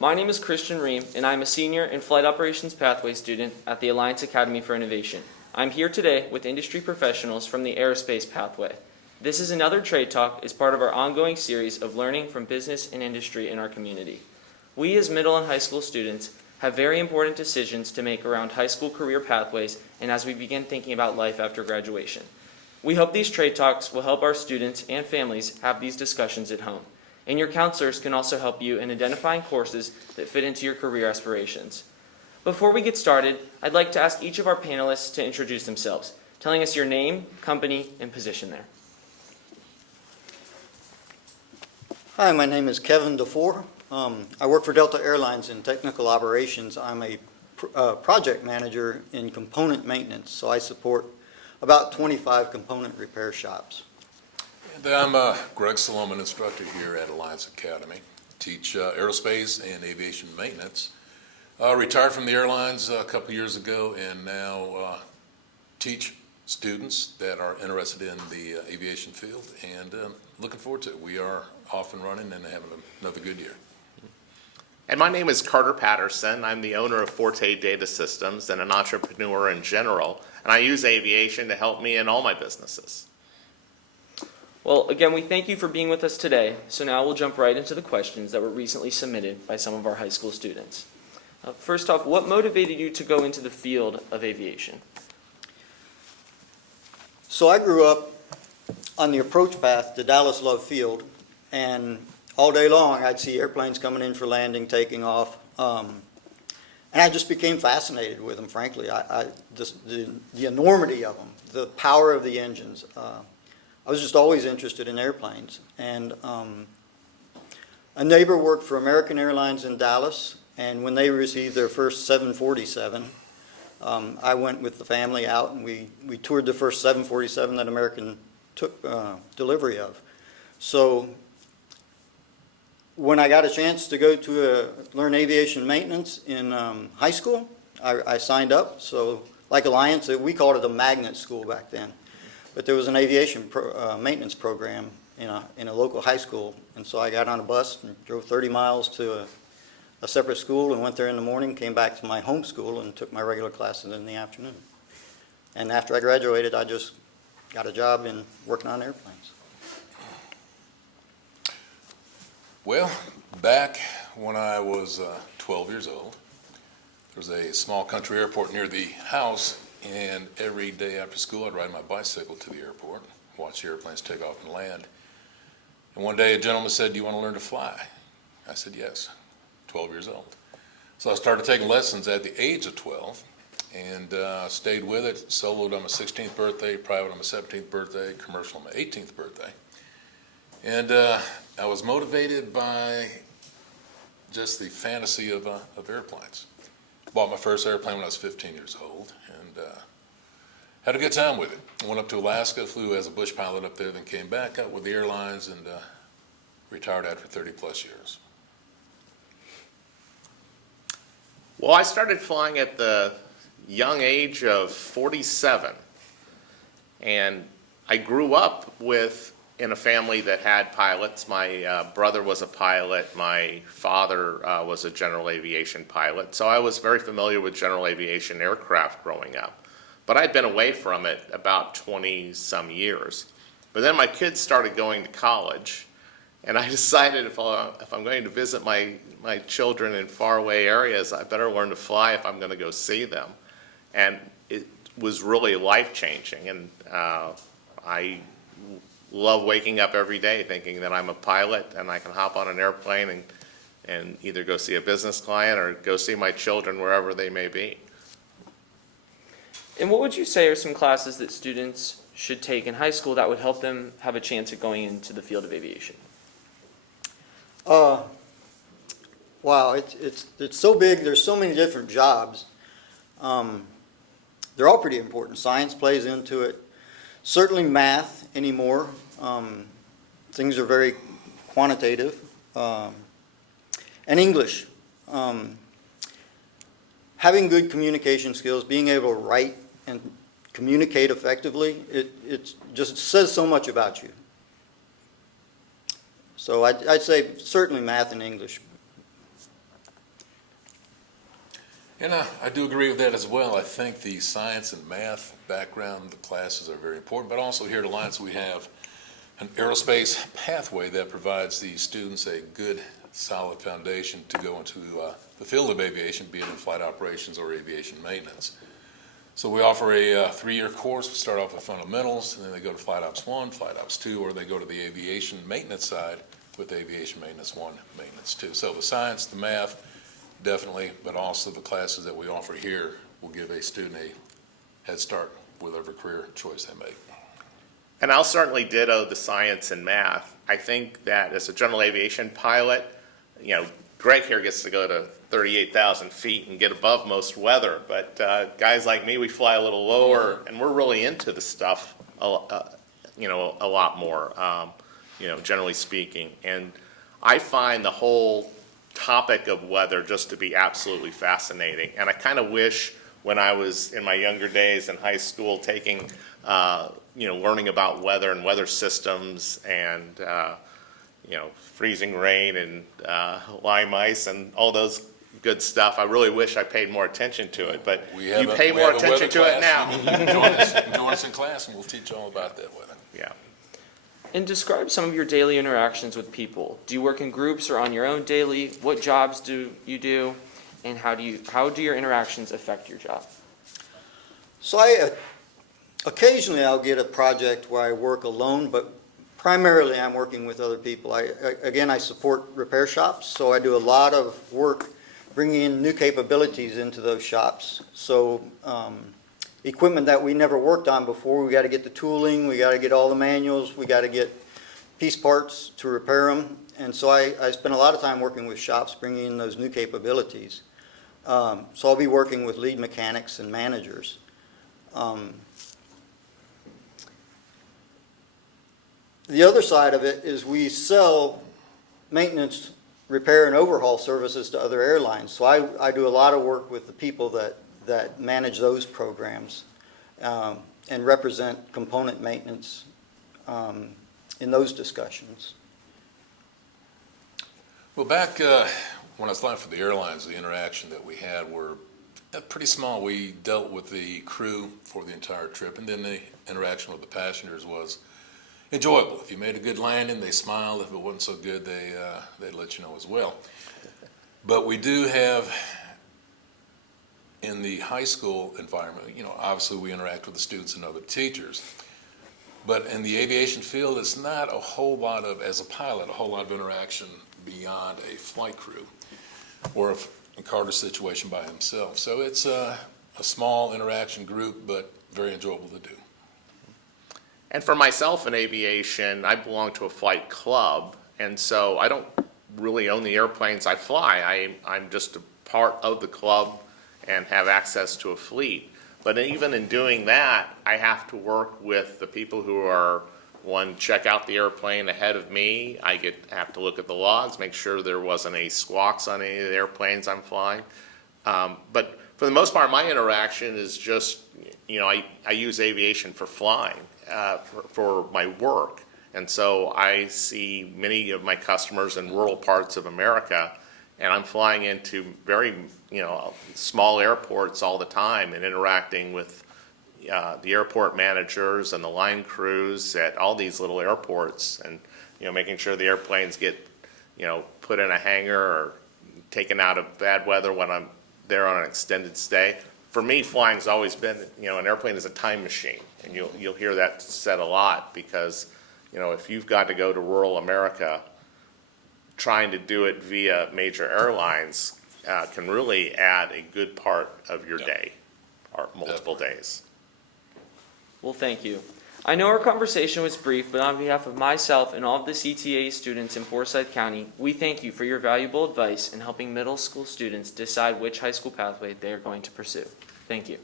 My name is Christian Ream, and I'm a senior and Flight Operations Pathway student at the Alliance Academy for Innovation. I'm here today with industry professionals from the Aerospace Pathway. This is another Trade Talk as part of our ongoing series of learning from business and industry in our community. We as middle and high school students have very important decisions to make around high school career pathways and as we begin thinking about life after graduation. We hope these Trade Talks will help our students and families have these discussions at home. And your counselors can also help you in identifying courses that fit into your career aspirations. Before we get started, I'd like to ask each of our panelists to introduce themselves, telling us your name, company, and position there. Hi, my name is Kevin DeFore. I work for Delta Airlines in technical operations. I'm a project manager in component maintenance, so I support about 25 component repair shops. And I'm Greg Solomon, instructor here at Alliance Academy. Teach aerospace and aviation maintenance. Retired from the airlines a couple years ago and now teach students that are interested in the aviation field and looking forward to it. We are off and running and having another good year. And my name is Carter Patterson. I'm the owner of Forte Data Systems and an entrepreneur in general, and I use aviation to help me in all my businesses. Well, again, we thank you for being with us today. So now we'll jump right into the questions that were recently submitted by some of our high school students. First off, what motivated you to go into the field of aviation? So I grew up on the approach path to Dallas Love Field, and all day long I'd see airplanes coming in for landing, taking off, and I just became fascinated with them, frankly. The enormity of them, the power of the engines. I was just always interested in airplanes, and a neighbor worked for American Airlines in Dallas, and when they received their first 747, I went with the family out and we toured the first 747 that American took delivery of. So when I got a chance to go to learn aviation maintenance in high school, I signed up. So like Alliance, we called it a magnet school back then. But there was an aviation maintenance program in a local high school, and so I got on a bus and drove 30 miles to a separate school and went there in the morning, came back to my home school and took my regular classes in the afternoon. And after I graduated, I just got a job in working on airplanes. Well, back when I was 12 years old, there was a small country airport near the house. And every day after school, I'd ride my bicycle to the airport, watch the airplanes take off and land. And one day a gentleman said, "Do you want to learn to fly?" I said, "Yes," 12 years old. So I started taking lessons at the age of 12 and stayed with it, soloed on my 16th birthday, private on my 17th birthday, commercial on my 18th birthday. And I was motivated by just the fantasy of airplanes. Bought my first airplane when I was 15 years old and had a good time with it. Went up to Alaska, flew as a bush pilot up there, then came back up with the airlines and retired after 30 plus years. Well, I started flying at the young age of 47, and I grew up in a family that had pilots. My brother was a pilot. My father was a general aviation pilot. So I was very familiar with general aviation aircraft growing up. But I'd been away from it about 20-some years. But then my kids started going to college, and I decided if I'm going to visit my children in faraway areas, I better learn to fly if I'm going to go see them. And it was really life-changing. And I love waking up every day thinking that I'm a pilot and I can hop on an airplane and either go see a business client or go see my children wherever they may be. And what would you say are some classes that students should take in high school that would help them have a chance at going into the field of aviation? Wow, it's so big. There's so many different jobs. They're all pretty important. Science plays into it. Certainly math anymore. Things are very quantitative. And English. Having good communication skills, being able to write and communicate effectively, it just says so much about you. So I'd say certainly math and English. And I do agree with that as well. I think the science and math background, the classes are very important, but also here at Alliance we have an aerospace pathway that provides the students a good, solid foundation to go into the field of aviation, be it in flight operations or aviation maintenance. So we offer a 3-year course. We start off with fundamentals, and then they go to Flight Ops 1, Flight Ops 2, or they go to the aviation maintenance side with Aviation Maintenance 1, Maintenance 2. So the science, the math, definitely, but also the classes that we offer here will give a student a head start with whatever career choice they make. And I'll certainly ditto the science and math. I think that as a general aviation pilot, you know, Greg here gets to go to 38,000 feet and get above most weather, but guys like me, we fly a little lower, and we're really into the stuff, you know, a lot more, you know, generally speaking. And I find the whole topic of weather just to be absolutely fascinating. And I kind of wish when I was in my younger days in high school taking, you know, learning about weather and weather systems and, you know, freezing rain and lime ice and all those good stuff. I really wish I paid more attention to it, but you pay more attention to it now. Join us in class and we'll teach you all about that weather. Yeah. And describe some of your daily interactions with people. Do you work in groups or on your own daily? What jobs do you do? And how do your interactions affect your job? So occasionally I'll get a project where I work alone, but primarily I'm working with other people. Again, I support repair shops, so I do a lot of work bringing in new capabilities into those shops. So equipment that we never worked on before, we got to get the tooling, we got to get all the manuals, we got to get piece parts to repair them. And so I spend a lot of time working with shops bringing in those new capabilities. So I'll be working with lead mechanics and managers. The other side of it is we sell maintenance, repair, and overhaul services to other airlines. So I do a lot of work with the people that manage those programs and represent component maintenance in those discussions. Well, back when I was flying for the airlines, the interaction that we had were pretty small. We dealt with the crew for the entire trip, and then the interaction with the passengers was enjoyable. If you made a good landing, they smiled. If it wasn't so good, they'd let you know as well. But we do have, in the high school environment, you know, obviously we interact with the students and other teachers. But in the aviation field, it's not a whole lot of, as a pilot, a whole lot of interaction beyond a flight crew or a Carter situation by himself. So it's a small interaction group, but very enjoyable to do. And for myself in aviation, I belong to a flight club, and so I don't really own the airplanes I fly. I'm just a part of the club and have access to a fleet. But even in doing that, I have to work with the people who are, one, check out the airplane ahead of me. I have to look at the logs, make sure there wasn't any squawks on any of the airplanes I'm flying. But for the most part, my interaction is just, you know, I use aviation for flying, for my work. And so I see many of my customers in rural parts of America, and I'm flying into very, you know, small airports all the time and interacting with the airport managers and the line crews at all these little airports, and, you know, making sure the airplanes get, you know, put in a hangar or taken out of bad weather when I'm there on an extended stay. For me, flying's always been, you know, an airplane is a time machine, and you'll hear that said a lot because, you know, if you've got to go to rural America, trying to do it via major airlines can really add a good part of your day or multiple days. Well, thank you. I know our conversation was brief, but on behalf of myself and all of the CTA students in Forsyth County, we thank you for your valuable advice in helping middle school students decide which high school pathway they are going to pursue. Thank you.